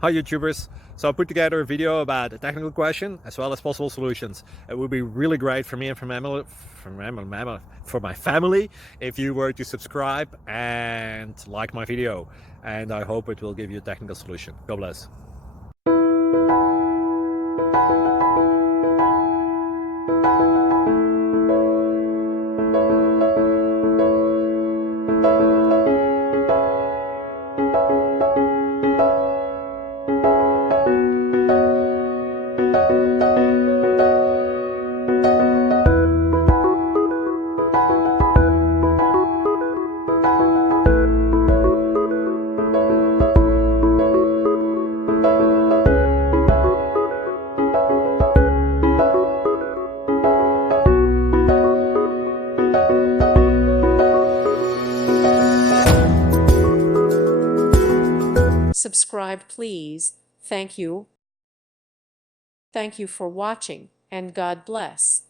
Hi YouTubers. So I put together a video about a technical question as well as possible solutions. It would be really great for me and for my family if you were to subscribe and like my video. And I hope it will give you a technical solution. God bless. Subscribe, please. Thank you. Thank you for watching, and God bless.